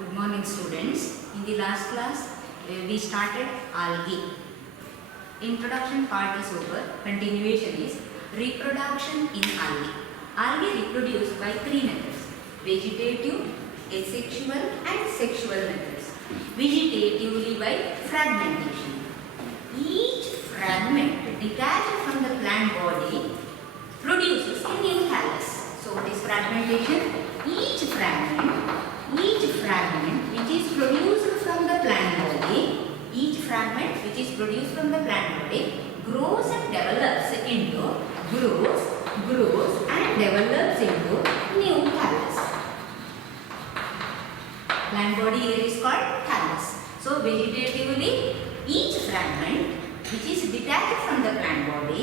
Good morning students. In the last class we started algae. Introduction part is over. Continuation is reproduction in algae. Algae reproduce by three methods: vegetative, asexual and sexual methods. Vegetatively by fragmentation. Each fragment detached from the plant body produces a new thallus. So what is fragmentation? Each fragment which is produced from the plant body, grows and develops into new thallus. Plant body here is called thallus. So vegetatively, each fragment which is detached from the plant body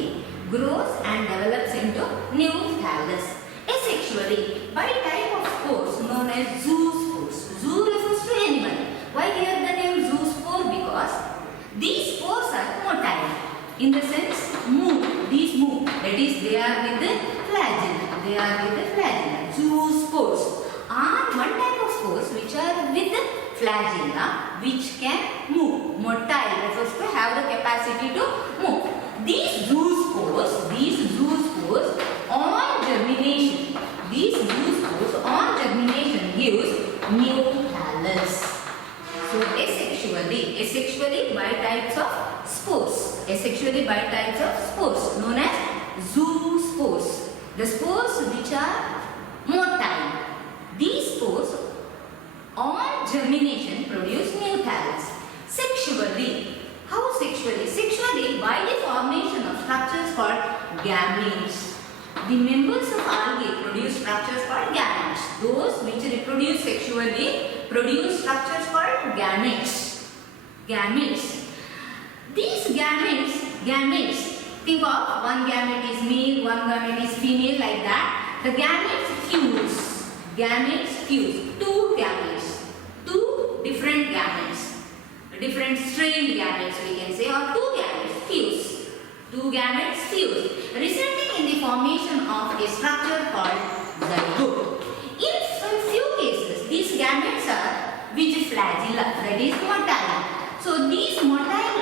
grows and develops into new thallus. Asexually, by type of spores known as zoospores. Zoo refers to animal. Why here the name zoospore? Because these spores are motile. In the sense, these move. That is, they are with the flagella. Zoospores are one type of spores which are with the flagella, which can move. Motile refers to have the capacity to move. These zoospores on germination gives new thallus. So asexually by types of spores. Known as zoospores. The spores which are motile. These spores on germination produce new thallus. Sexually. How sexually? Sexually by the formation of structures called gametes. The members of algae produce structures called gametes. Those which reproduce sexually produce structures called gametes. These gametes, think of one gamete is male, one gamete is female, like that. The gametes fuse. Two different gametes. Different strained gametes we can say, or two gametes fuse, resulting in the formation of a structure called zygote. In some few cases, these gametes are flagella, that is motile. So these motile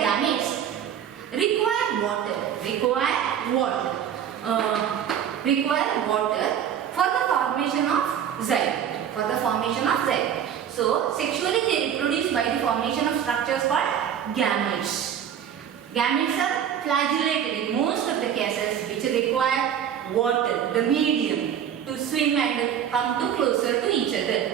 gametes require water for the formation of zygote. So sexually they reproduce by the formation of structures called gametes. Gametes are flagellated in most of the cases, which require water, the medium, to swim and come to closer to each other.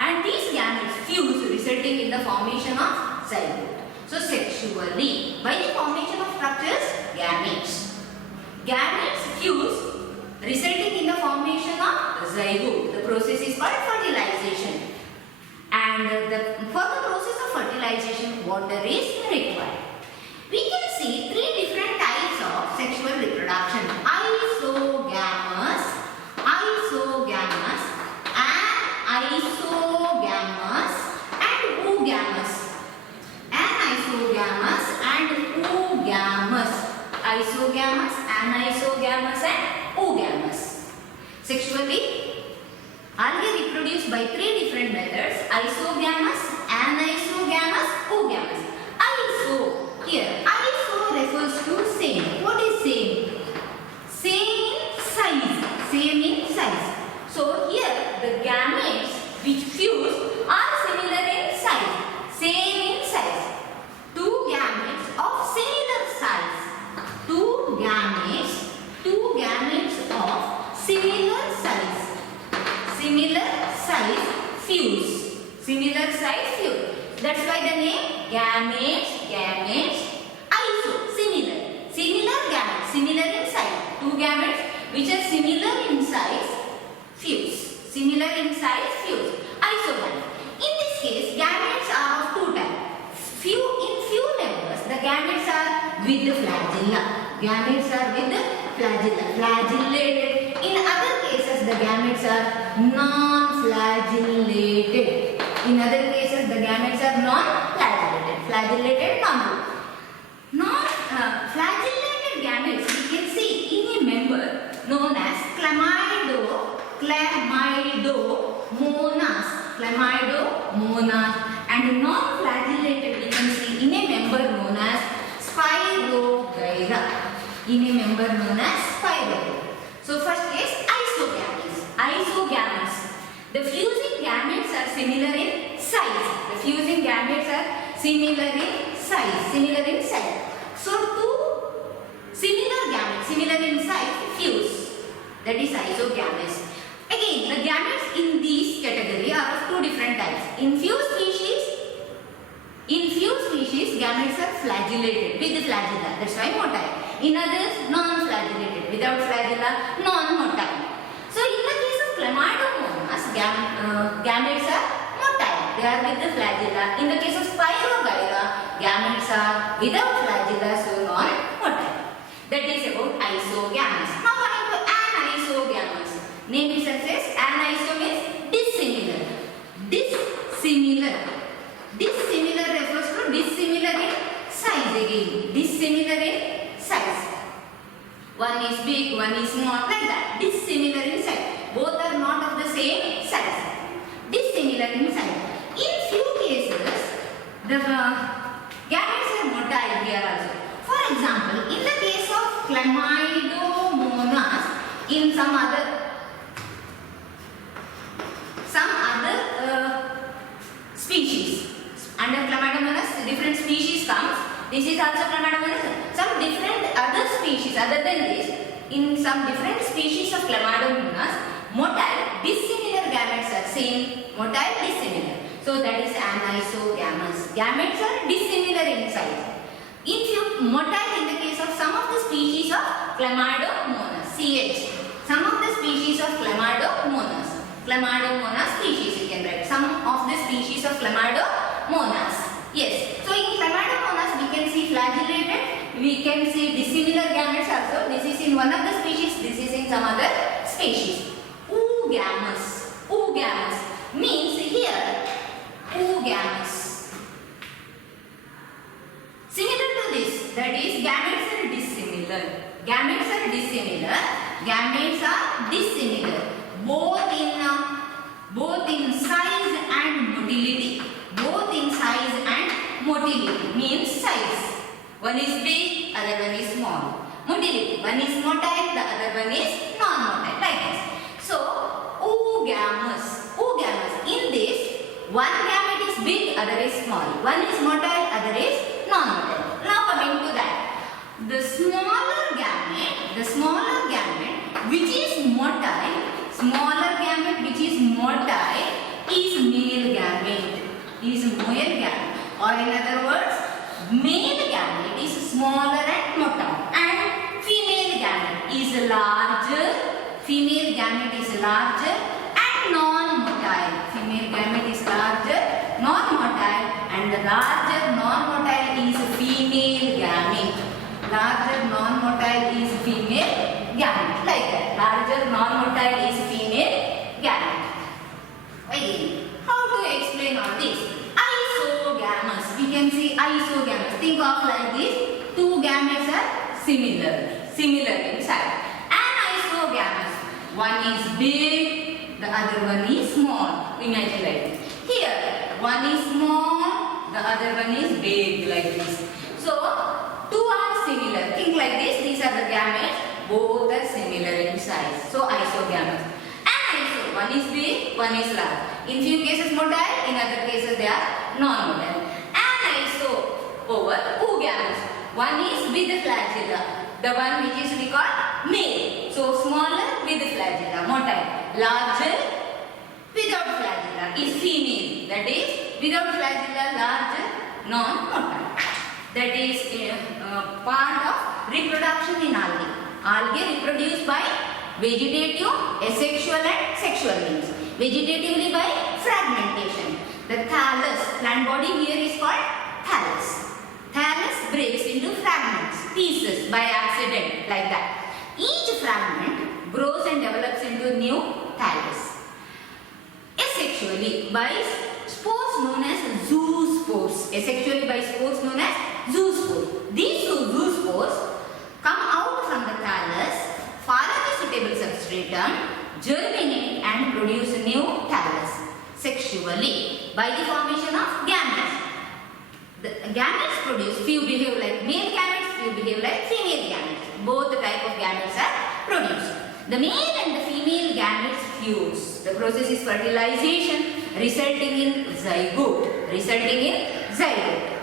And these gametes fuse, resulting in the formation of zygote. So sexually, by the formation of structures, gametes fuse, resulting in the formation of zygote. The process is called fertilization. And for the process of fertilization, water is required. We can see three different types of sexual reproduction: isogamous, anisogamous, and oogamous. Isogamous, anisogamous, and oogamous. Sexually, algae reproduce by three different methods: isogamous, anisogamous, oogamous. Here, iso refers to same. What is same? Same in size. So here, the gametes which fuse are similar in size. Same in size. Two gametes of similar size. Two gametes of similar size fuse. That's why the name gametes, iso, similar gametes, similar in size. Two gametes which are similar in size fuse. Isogamous. In this case, gametes are of two types. In few members, the gametes are with the flagella. Flagellated. In other cases, the gametes are non-flagellated. Flagellated, non-flagellated gametes we can see in a member known as Chlamydomonas. Chlamydomonas. And non-flagellated we can see in a member known as Spirogyra. In a member known as Spirogyra. So first is isogametes. Isogametes. The fusing gametes are similar in size. The fusing gametes are similar in size. So two similar gametes, similar in size, fuse. That is isogametes. Again, the gametes in this category are of two different types. In few species, gametes are flagellated with flagella. That's why motile. In others, non-flagellated. Without flagella, non-motile. So in the case of Chlamydomonas, gametes are motile. They are with the flagella. In the case of Spirogyra, gametes are without flagella, so non-motile. That is about isogametes. Now coming to anisogametes. Name itself says aniso means dissimilar. Dissimilar refers to dissimilar in size again. Dissimilar in size. One is big, one is small, like that. Dissimilar in size. Both are not of the same size. Dissimilar in size. In few cases, the gametes are motile here also. For example, in the case of Chlamydomonas, in some other species. Under Chlamydomonas, different species comes. This is also Chlamydomonas. Some different other species other than this, in some different species of Chlamydomonas, motile dissimilar gametes are seen. Motile dissimilar. So that is anisogametes. Gametes are dissimilar in size. In few motile in the case of some of the species of Chlamydomonas. CH. Some of the species of Chlamydomonas. Chlamydomonas species you can write. Some of the species of Chlamydomonas. Yes. So in Chlamydomonas we can see flagellated. We can see dissimilar gametes also. This is in one of the species. This is in some other species. Oogamous. Oogamous means here oogamous. Similar to this, that is gametes are dissimilar. Gametes are dissimilar. Gametes are dissimilar. Both in size and motility. Both in size and motility means size. One is big, other one is small. Motility, one is motile, the other one is non-motile, like this. So, oogamous. Oogamous. In this, one gamete is big, other is small. One is motile, other is non-motile. Now coming to that. The smaller gamete which is motile, is male gamete. Or in other words, male gamete is smaller and motile, and female gamete is larger. Female gamete is larger and non-motile. Female gamete is larger, non-motile, and the larger non-motile is female gamete. Larger non-motile is female gamete, like that. Larger non-motile is female gamete. Again, how to explain all this? Isogamous. We can see isogamous. Think of like this. Two gametes are similar in size. Anisogamous. One is big, the other one is small. Imagine like this. Here, one is small, the other one is big, like this. So, two are similar. Think like this. These are the gametes. Both are similar in size. So, isogamous. Aniso. One is big, one is large. In few cases motile, in other cases they are non-motile. Aniso over oogamous. One is with the flagella. The one which is we call male. So smaller with the flagella, motile. Larger without flagella is female. That is without flagella, larger, non-motile. That is part of reproduction in algae. Algae reproduce by vegetative, asexual and sexual means. Vegetatively by fragmentation. The thallus, plant body here is called thallus. Thallus breaks into fragments, pieces by accident, like that. Each fragment grows and develops into new thallus. Asexually by spores known as zoospores. Asexually by spores known as zoospores. These zoospores come out from the thallus, follow the suitable substratum, germinate and produce new thallus sexually by the formation of gametes. The gametes produce, few behave like male gametes, few behave like female gametes. Both type of gametes are produced. The male and the female gametes fuse. The process is fertilization resulting in zygote.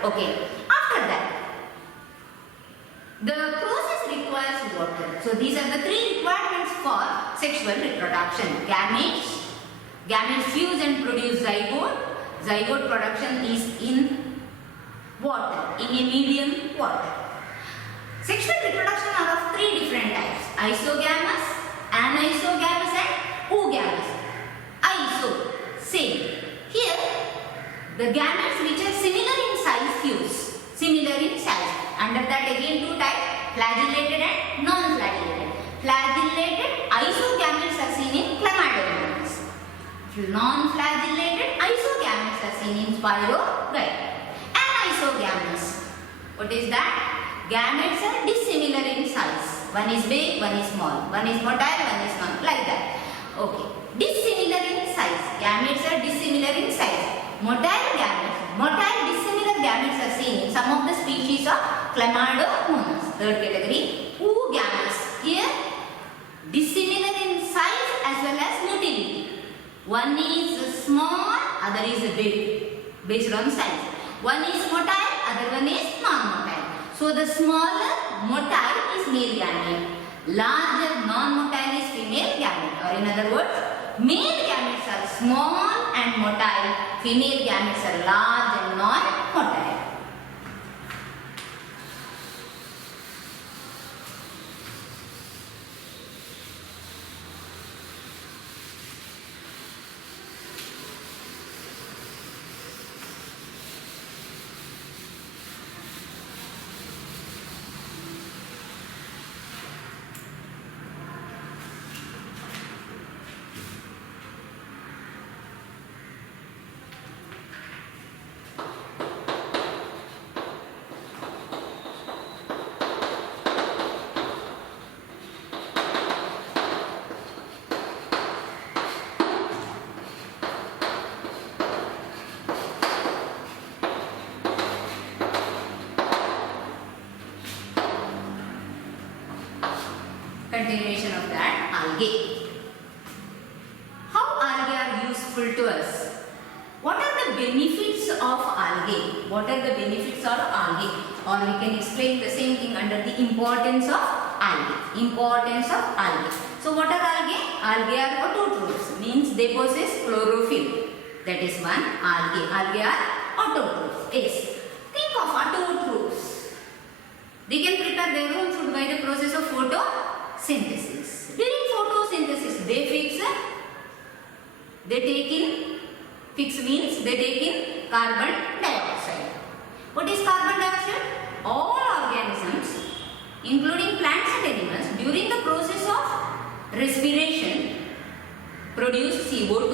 Okay. After that, the process requires water. So these are the three requirements for sexual reproduction. Gametes fuse and produce zygote. Zygote production is in water, in a medium water. Sexual reproduction are of three different types: isogamous, anisogamous and oogamous. Iso, same. Here, the gametes which are similar in size fuse. Under that again two types: flagellated and non-flagellated. Flagellated isogametes are seen in Chlamydomonas. Non-flagellated isogametes are seen in Spirogyte. Anisogamous. What is that? Gametes are dissimilar in size. One is big, one is small. One is motile, one is non. Like that. Okay. Dissimilar in size. Gametes are dissimilar in size. Motile dissimilar gametes are seen in some of the species of Chlamydomonas. Third category, oogamous. Here, dissimilar in size as well as motility. One is small, other is big, based on size. One is motile, other one is non-motile. So the smaller motile is male gamete, larger non-motile is female gamete. Or in other words, male gametes are small and motile, female gametes are large and non-motile. Continuation of that, algae. How algae are useful to us? What are the benefits of algae? What are the benefits of algae? Or we can explain the same thing under the importance of algae. So what are algae? Algae are autotrophs, means they possess chlorophyll. That is one, algae. Algae are autotrophs. Yes. Think of autotrophs. They can prepare their own food by the process of photosynthesis. During photosynthesis, they take in carbon dioxide. What is carbon dioxide? All organisms, including plants and animals, during the process of respiration, produce CO2,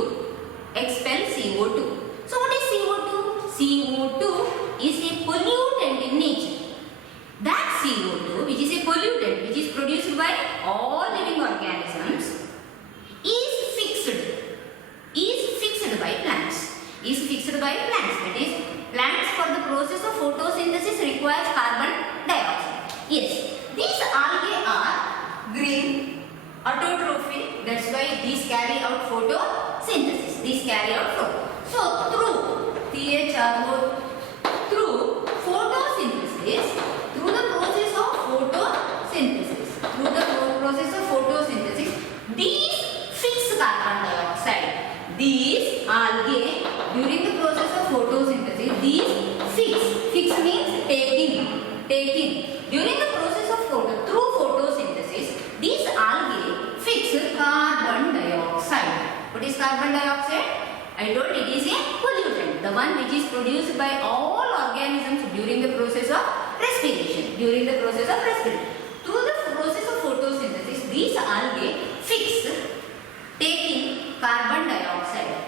expel CO2. So what is CO2? CO2 is a pollutant in nature. That CO2, which is a pollutant, which is produced by all living organisms, is fixed by plants. That is, plants for the process of photosynthesis requires carbon dioxide. Yes, these algae are green, autotrophic. That's why these carry out photosynthesis. So through photosynthesis, through the process of photosynthesis, these fix carbon dioxide. These algae, during the process of photosynthesis, these fix means taking. During the process of through photosynthesis, these algae fix carbon dioxide. What is carbon dioxide? I told it is a pollutant, the one which is produced by all organisms during the process of respiration. Through the process of photosynthesis, these algae fix taking carbon dioxide.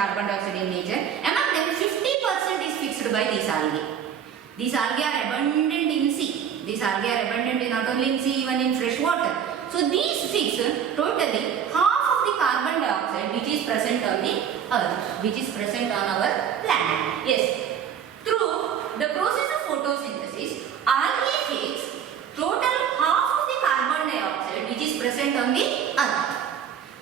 carbon dioxide in nature. Among them, 50% is fixed by these algae. These algae are abundant in sea. These algae are abundant in not only in sea, even in fresh water. So these fix totally half of the carbon dioxide which is present on the earth, which is present on our planet. Yes. Through the process of photosynthesis, algae fix total half of the carbon dioxide which is present on the earth,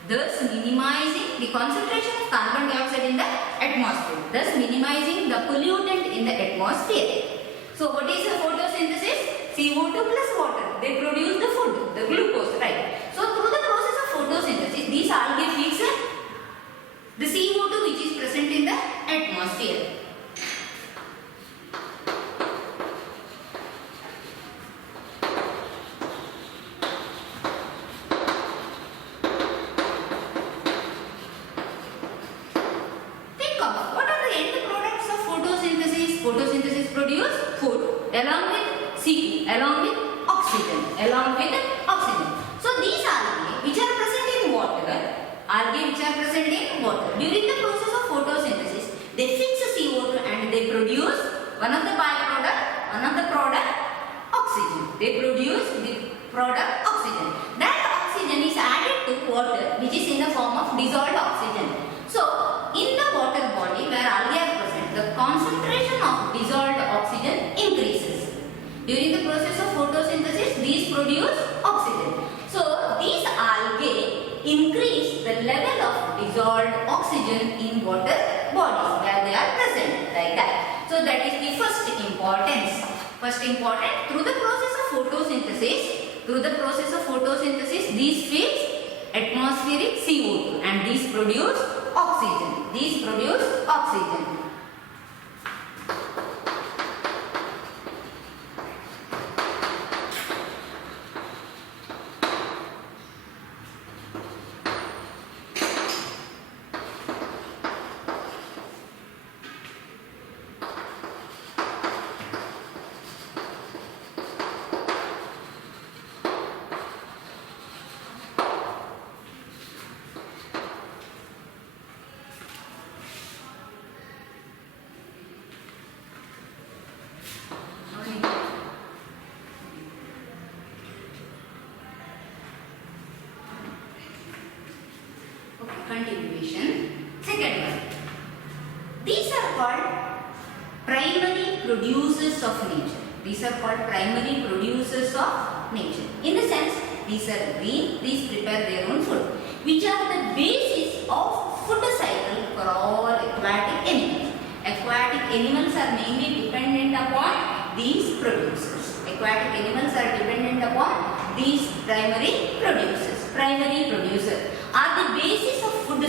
thus minimizing the concentration of carbon dioxide in the atmosphere, thus minimizing the pollutant in the atmosphere. So what is the photosynthesis? CO2 plus water. They produce the food, the glucose, right? So through the process of photosynthesis, these algae fix the CO2 which is present in the atmosphere. Think of what are the end products of photosynthesis? Photosynthesis produce food along with CO, along with oxygen, So these algae which are present in water, during the process of photosynthesis, they fix CO2 and they produce one of the product, oxygen. They produce the product oxygen. That oxygen is added to water, which is in the form of dissolved oxygen. So in the water body where algae are present, the concentration of dissolved oxygen increases. During the process of photosynthesis, these produce oxygen. So these algae increase the level of dissolved oxygen in water bodies where they are present, like that. So that is the first importance. Through the process of photosynthesis, these fix atmospheric CO2 and these produce oxygen. Continuation. Second one. These are called primary producers of nature. In the sense, these are green, these prepare their own food, which are the basis of food cycle for all aquatic animals. Aquatic animals are mainly dependent upon these producers. Primary producers are the basis of food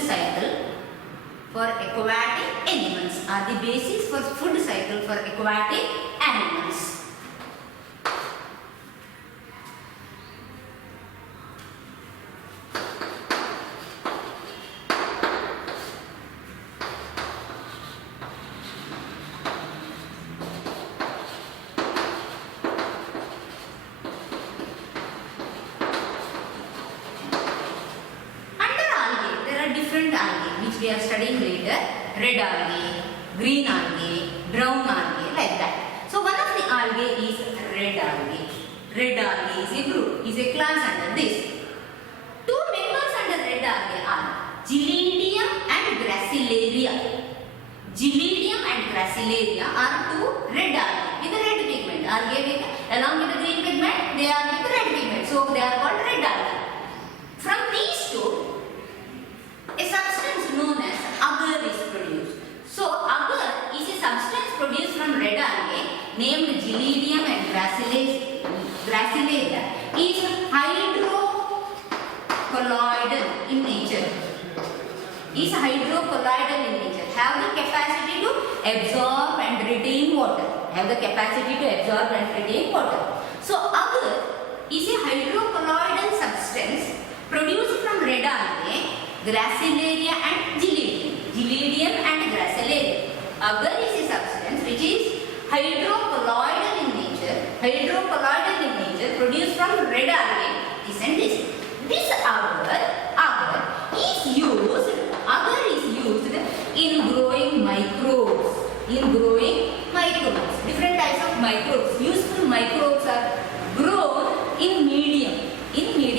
cycle for aquatic animals. We are studying later, red algae, green algae, brown algae, like that. So one of the algae is red algae. Red algae is a group, is a class under this. Two members under red algae are Gelidium and Gracilaria. Gelidium and Gracilaria are two red algae with a red pigment. Algae along with the green pigment, they are with red pigment. So they are called red algae. From these two, a substance known as agar is produced. So agar is a substance produced from red algae named Gelidium and Gracilaria is hydrocolloidal in nature. Have the capacity to absorb and retain water. So agar is a hydrocolloidal substance produced from red algae, Gracilaria and Gelidium and Gracilaria. Agar is a substance which is hydrocolloidal in nature, produced from red algae. This and this. This agar is used in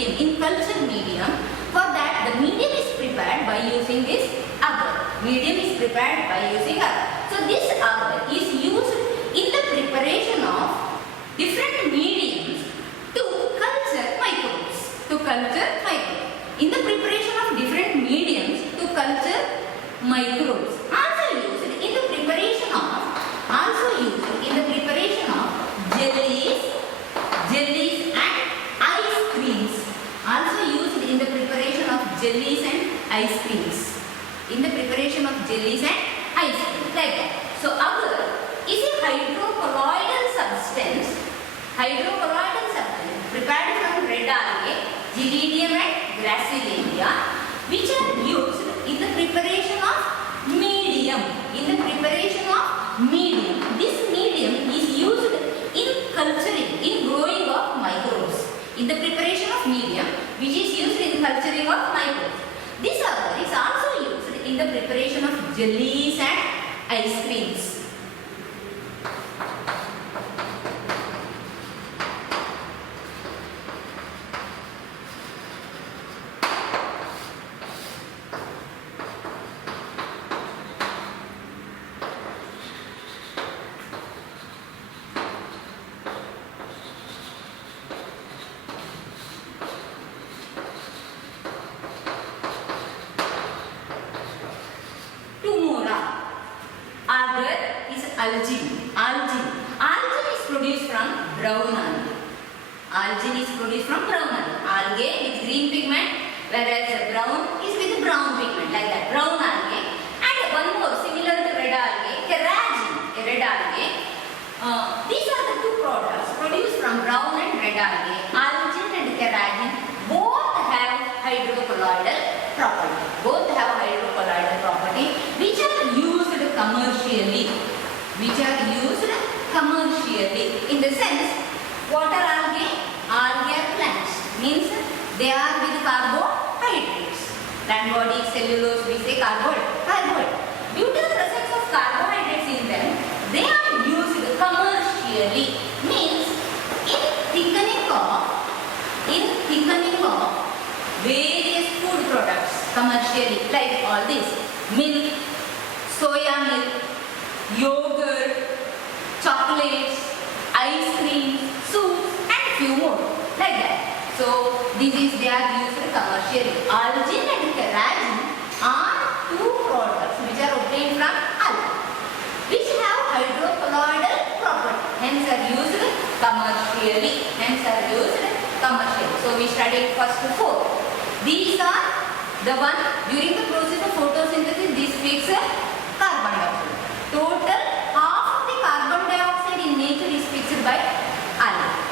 medium, in culture medium. For that, the medium is prepared by using this agar. Medium is prepared by using agar. So this agar is used in the preparation of different mediums to culture microbes. To culture microbes. In the preparation of different mediums to culture microbes. Also used in the preparation of jellies and ice creams. Also used in the preparation of jellies and ice creams. In the preparation of jellies and ice creams, like that. So agar is a hydrocolloidal substance prepared from red algae, Gelidium and Gracilaria, which are used in the preparation of medium. This medium is used in culturing, in growing of microbes. In the preparation of medium, which is used in culturing of microbes. This agar is also used in the preparation of jellies and ice creams. Algin. Algin is produced from brown algae. Algae with green pigment, whereas the brown is with brown pigment, like that. Brown algae. And one more similar to red algae, carrageen, a red algae. These are the two products produced from brown and red algae. Algin and carrageen both have hydrocolloidal property, which are used commercially. In the sense, water algae are plants, means they are with carbohydrates. Plant body, cellulose, we say carbohydrate. Due to the presence of carbohydrates in them, they are used commercially, means in thickening of various food products commercially, like all this: milk, soya milk, yogurt, chocolates, ice cream, soups, and few more, like that. So they are used commercially. Algin and carrageen are two products which are obtained from algae, which have hydrocolloidal property, hence are used commercially. So we studied first four. These are the one during the process of photosynthesis. This makes carbon dioxide. Total half of the carbon dioxide in nature is fixed by algae.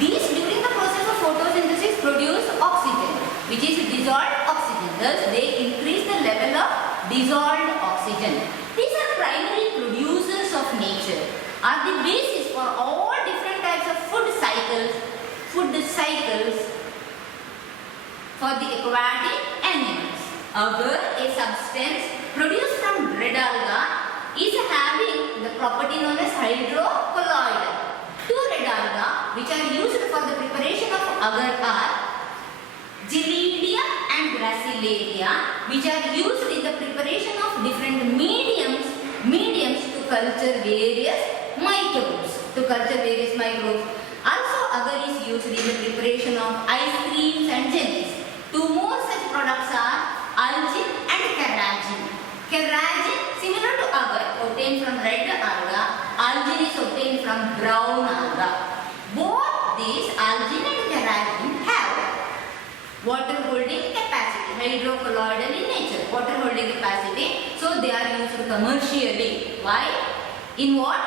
These during the process of photosynthesis produce oxygen, which is dissolved oxygen. Thus they increase the level of dissolved oxygen. These are primary producers of nature, are the basis for all different types of food cycles for the aquatic animals. Agar, a substance produced from red alga, is having the property known as hydrocolloidal. Two red alga which are used for the preparation of agar are Gelidium and Gracilaria, which are used in the preparation of different mediums to culture various microbes. Also, agar is used in the preparation of ice creams and jellies. Two more such products are algin and carrageen. Carrageen, similar to agar, obtained from red alga. Algin is obtained from brown alga. Both these, algin and carrageen, have water holding capacity, hydrocolloidal in nature, water holding capacity. So they are used commercially. Why? In what?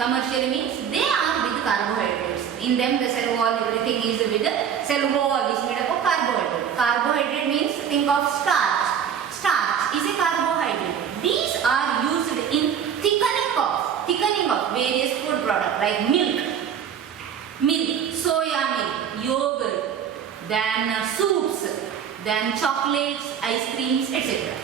Commercially means they are with carbohydrates. In them the cell wall, everything is with cell wall is made up of carbohydrate. Carbohydrate means think of starch. Starch is a carbohydrate. These are used in thickening of various food products like milk, soya milk, yogurt, then soups, then chocolates, ice creams, etc.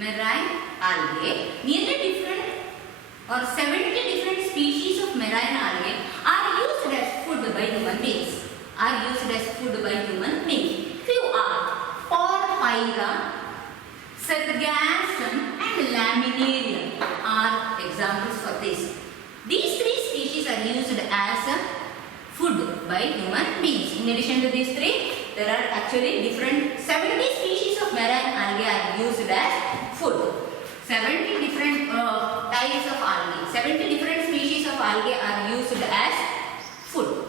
marine algae. Nearly different or 70 different species of marine algae are used as food by human beings. Few are Porphyra, Sargassum and Laminarium are examples for this. These three species are used as food by human beings. In addition to these three, there are actually different 70 species of marine algae are used as food. 70 different types of algae, 70 different species of algae are used as food.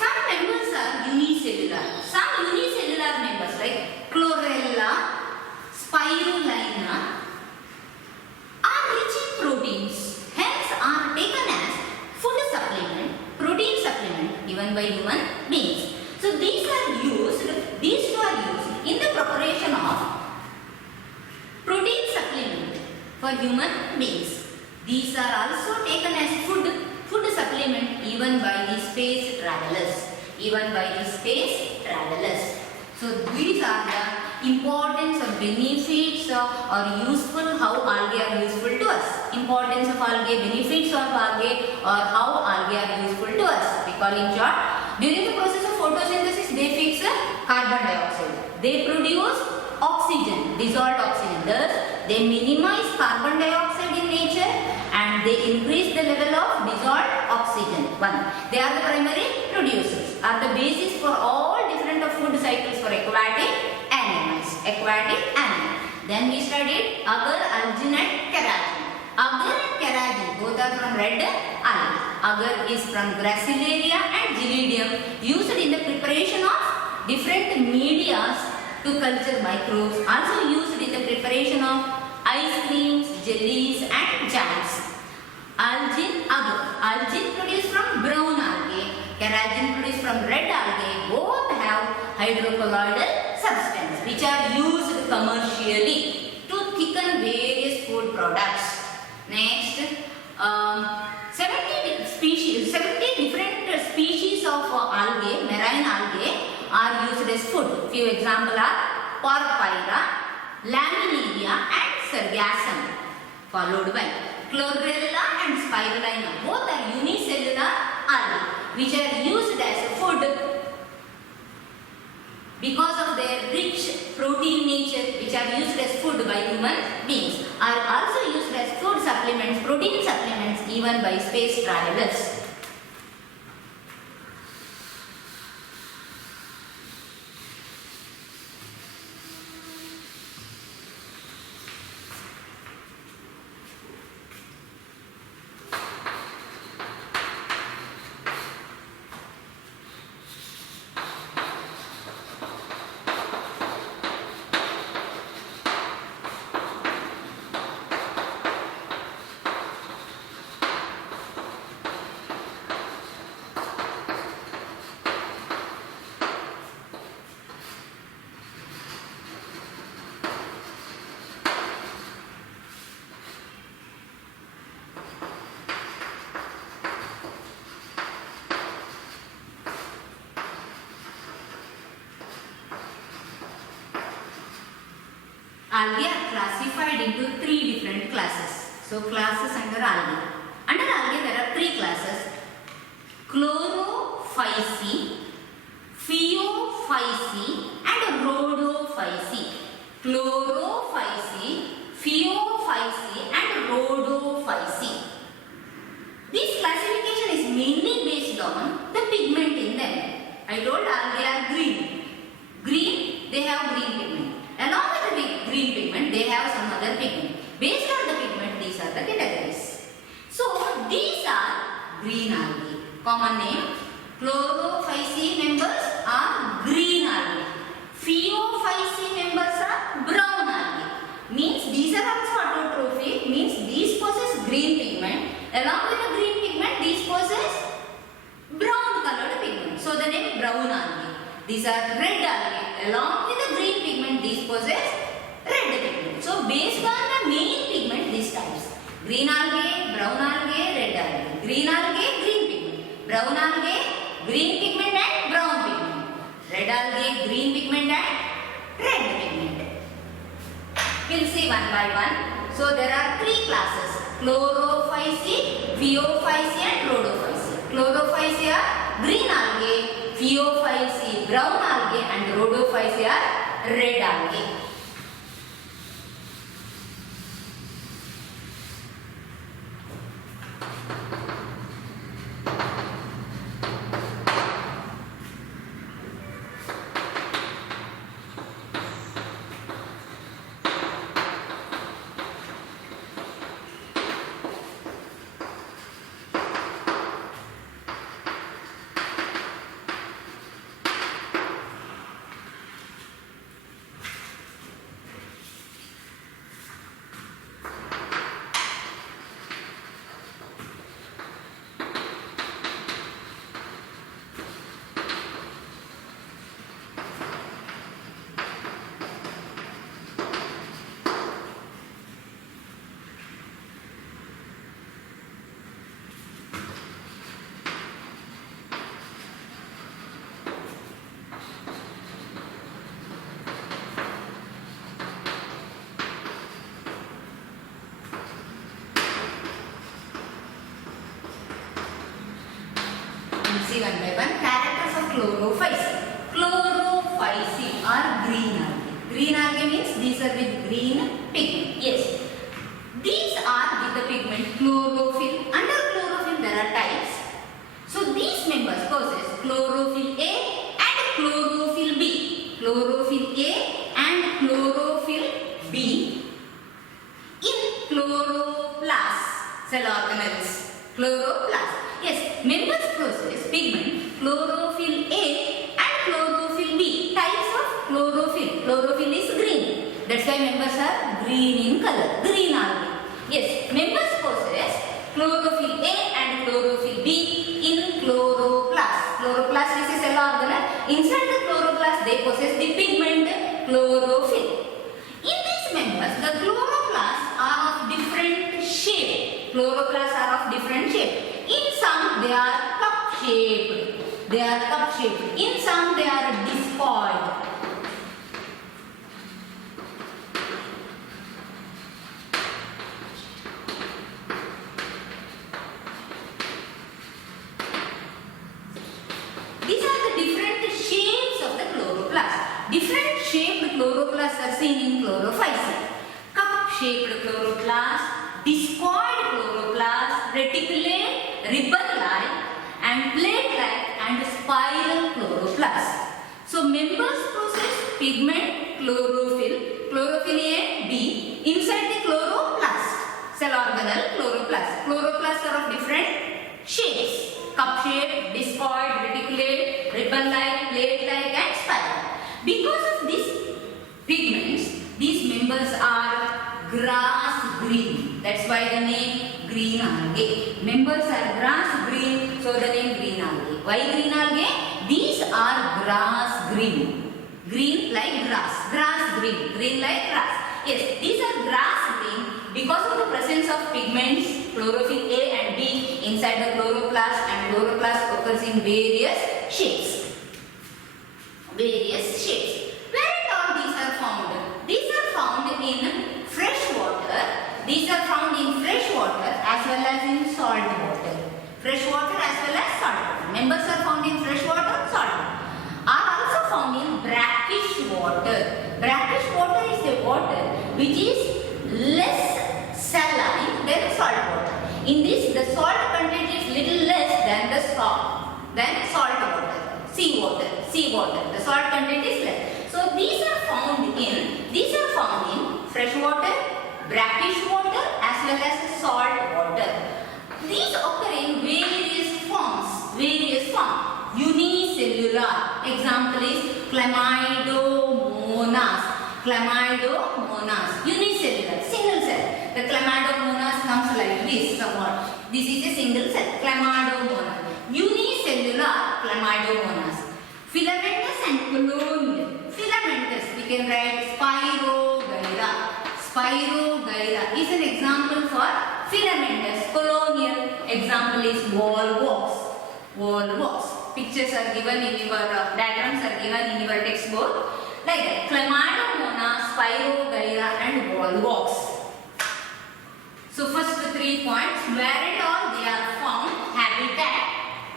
Some members are unicellular. Some unicellular members like Chlorella, Spirulina are rich in proteins, hence are taken as food supplement, protein supplement given by human beings. So these two are used in the preparation of protein supplement for human beings. These are also taken as food supplement even by the space travelers. So these are the importance or benefits or useful, how algae are useful to us. Importance of algae, benefits of algae, or how algae are useful to us. Recall in short, during the process of photosynthesis, they fix carbon dioxide. They produce oxygen, dissolved oxygen. Thus, they minimize carbon dioxide in nature and they increase the level of dissolved oxygen. They are the primary producers, are the basis for all different of food cycles for aquatic animals. Then we studied agar, algin and carrageen. Agar and carrageen both are from red algae. Agar is from Gracilaria and Gelidium, used in the preparation of different medias to culture microbes, also used in the preparation of ice creams, jellies and jams. Algin, agar. Algin produced from brown algae, carrageen produced from red algae. Both have hydrocolloidal substance which are used commercially to thicken various food products. Next, 70 different species of algae, marine algae are used as food. Few examples are Porphyra, Laminaria and Sargassum, followed by Chlorella and Spirulina. Both are unicellular algae which are used as food because of their rich protein nature, which are used as food by human beings, are also used as food supplements, protein supplements even by space travelers. Algae are classified into 3 different classes. So classes under algae. Under algae there are 3 classes: Chlorophyceae, Phaeophyceae and Rhodophyceae. Chlorophyceae, Phaeophyceae and Rhodophyceae. This classification is mainly based on the pigment in them. I told algae are green. They have green pigment. Along with the green pigment, they have some other pigment. Based on the pigment, these are the categories. So, these are green algae. Common name, Chlorophyceae members are green algae. Phaeophyceae members are brown algae. Means these are also autotrophic, means these possess green pigment. Along with the green pigment, these possess brown colored pigment. So, the name brown algae. These are red algae. Along with the green pigment, these possess red pigment. So, based on the main pigment, these types: green algae, brown algae, red algae. Green algae, green pigment. Brown algae, green pigment and brown pigment. Red algae, green pigment and see one by one. So there are three classes: Chlorophyceae, Phaeophyceae and Rhodophyceae. Chlorophyceae are green algae, Phaeophyceae brown algae and Rhodophyceae are red algae. See one by one. Characters of Chlorophyceae. Chlorophyceae are green algae. Green algae means these are with green pigment. Yes. These are with the pigment chlorophyll. Under chlorophyll there are types. So these members possess chlorophyll A and chlorophyll B. Chlorophyll A and chlorophyll B in chloroplast cell organelles. Chloroplast. Yes, members possess pigment chlorophyll A and chlorophyll B. Types of chlorophyll. Chlorophyll is green. That's why members are green in color. Green algae. Yes, members possess chlorophyll A and chlorophyll B in chloroplast. Chloroplast is a cell organelle. Inside the chloroplast they possess the pigment chlorophyll. In these members, the chloroplasts are of different shape. Chloroplasts are of different shape. In some they are cup shaped. They are cup shaped. In some they are discoid. These are the different shapes of the chloroplast. Different shaped chloroplasts are seen in Chlorophyceae. Cup shaped chloroplast, discoid chloroplast, reticulate, ribbon-like and plate-like and spiral chloroplast. So members possess pigment chlorophyll, chlorophyll A and B inside the chloroplast. Cell organelle chloroplast. Chloroplasts are of different shapes: cup shape, discoid, reticulate, ribbon-like, plate-like and spiral. Because of these pigments, these members are grass green. That's why the name green algae. Members are grass green, so the name green algae. Why green algae? These are grass green. Green like grass. Grass green. Green like grass. Yes, these are grass green because of the presence of pigments chlorophyll A and B inside the chloroplast, and chloroplast occurs in various shapes. Various shapes. Where all these are found? These are found in fresh water. These are found in fresh water as well as in salt water. Fresh water as well as salt water. Members are found in fresh water, salt water. Are also found in brackish water. Brackish water is a water which is less saline than salt water. In this, the salt content is little less than the salt water. Seawater. The salt content is less. So these are found in fresh water, brackish water as well as salt water. These occur in various forms. Unicellular. Example is Chlamydomonas. Unicellular. Single cell. The Chlamydomonas comes like this somewhat. This is a single cell. Chlamydomonas. Unicellular Chlamydomonas. Filamentous and colonial. Filamentous, we can write Spirogyra. Spirogyra is an example for filamentous. Colonial example is volvox. Pictures are given in your diagrams are given in your textbook. like that. Chlamydomonas, Spirogyra and volvox. So first 3 points, where and all they are found, habitat,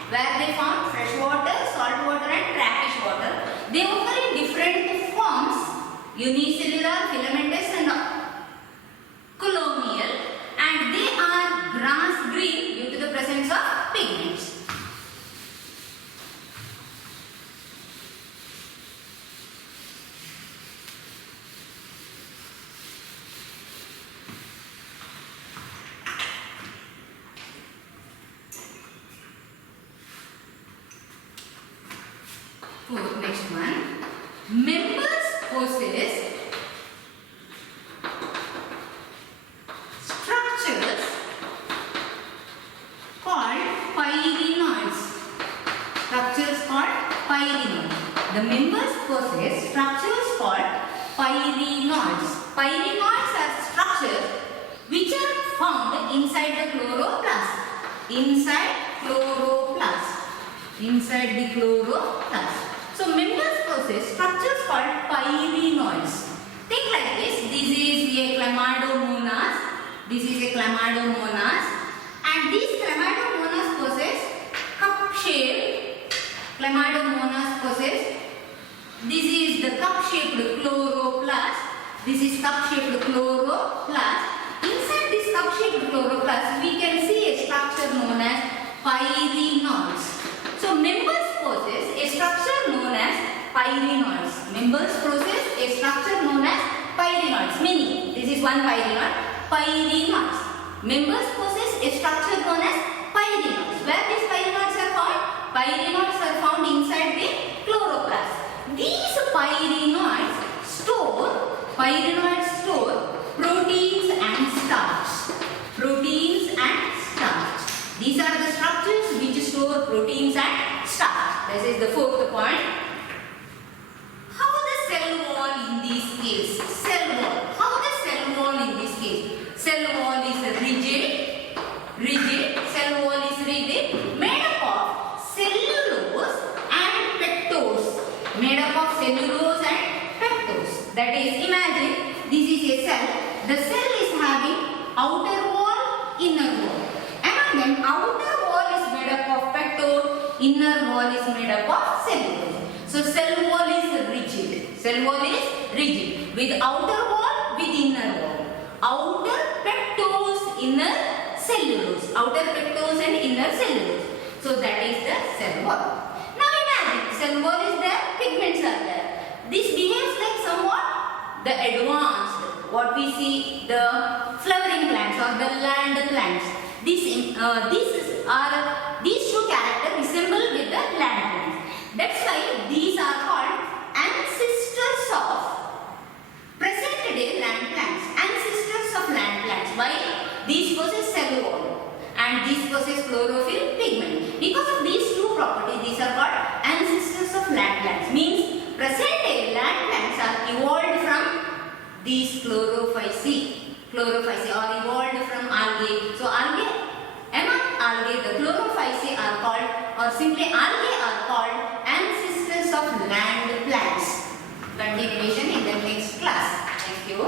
where they found freshwater, saltwater and brackish water. They occur in different forms, unicellular, filamentous and colonial, and they are grass green due to the presence of pigments. Next one, members possess structures called pyrenoids. Structures called pyrenoids. The members possess structures called pyrenoids. Pyrenoids are structures which are found inside the chloroplast. Inside the chloroplast. So members possess structures called pyrenoids. Think like this. This is a chlamydomonas. This is a chlamydomonas. And these chlamydomonas possess cup-shaped. Chlamydomonas possess. This is the cup-shaped chloroplast. This is cup-shaped chloroplast. Inside this cup-shaped chloroplast, we can see a structure known as pyrenoids. So members possess a structure known as pyrenoids. Members possess a structure known as pyrenoids. Many. This is one pyrenoid. Pyrenoids. Members possess a structure known as pyrenoids. Where these pyrenoids are found? Pyrenoids are found inside the chloroplast. These pyrenoids store proteins and starch. Proteins and starch. These are the structures which store proteins and starch. This is the fourth point. How the cell wall in this case? Cell wall. How the cell wall in this case? Cell wall is rigid. Cell wall is rigid. Made up of cellulose and pectose. Made up of cellulose and pectose. That is, imagine this is a cell. The cell is having outer wall, inner wall. Among them, outer wall is made up of pectose, inner wall is made up of cellulose. So cell wall is rigid. Cell wall is rigid with outer wall, with inner wall. Outer pectose, inner cellulose. Outer pectose and inner cellulose. So that is the cell wall. Now imagine cell wall is there, pigments are there. This behaves like somewhat the advanced, what we see, the flowering plants or the land plants. These two characters resemble with the land plants. That's why these are called ancestors of present day land plants. Ancestors of land plants. Why? These possess cell wall and these possess chlorophyll pigment. Because of these two properties, these are called ancestors of land plants. Means present day land plants are evolved from these chlorophyceae or evolved from algae. So among algae, the chlorophyceae are called, or simply algae are called ancestors of land plants. Continuation in the next class. Thank you.